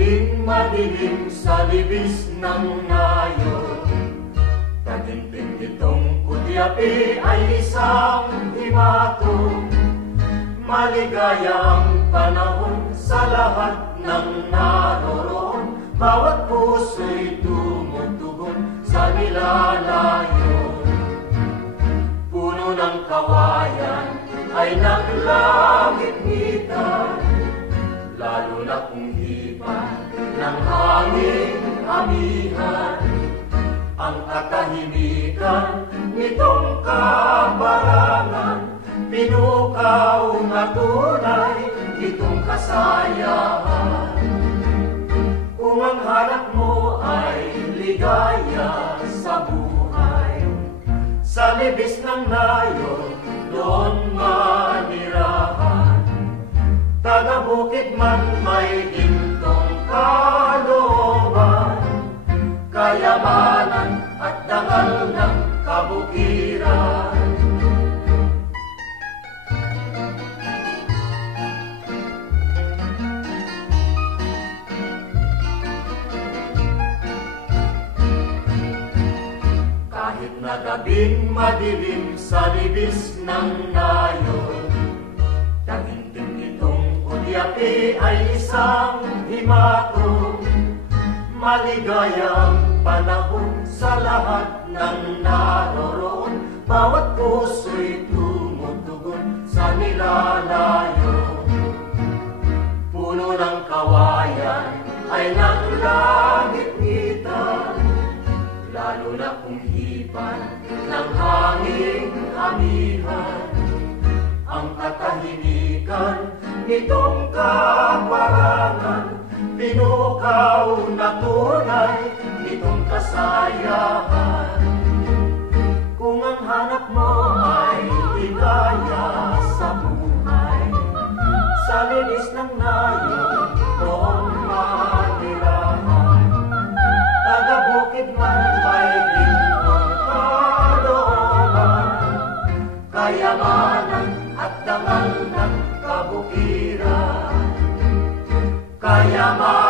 gabing madilim sa libis ng nayon, taginting itong kudyapi ay isang himatong. Maligaya ang panahon sa lahat ng naroroon, bawat puso'y tumutugon sa nilalayon. Puno ng kawayan ay naglangit-ngitan, lalo na kung hipan ng hangin amihan. Ang katahimikan nitong kabarangan, pinukaw na tunay itong kasayahan. Kung ang hanap mo ay ligaya sa buhay, sa libis ng nayon doon manirahan. Taga-bukid man may gintong kalooban, kayamanan at dangal ng kabukiran. Kahit na gabing madilim sa libis ng nayon, taginting itong kudyapi ay isang himatong. Maligayang panahon sa lahat ng naroroon, bawat puso'y tumutugon sa nilalayon. Puno ng kawayan ay naglangit-ngitan, lalo na kung hipan ng hangin amihan. Ang katahimikan nitong kabarangan, pinukaw na tunay nitong kasayahan. Kung ang hanap mo ay ligaya sa buhay, sa linis ng nayon doon manirahan. Taga-bukid man may gintong kalooban, kayamanan at dangal ng kabukiran. Kayamanan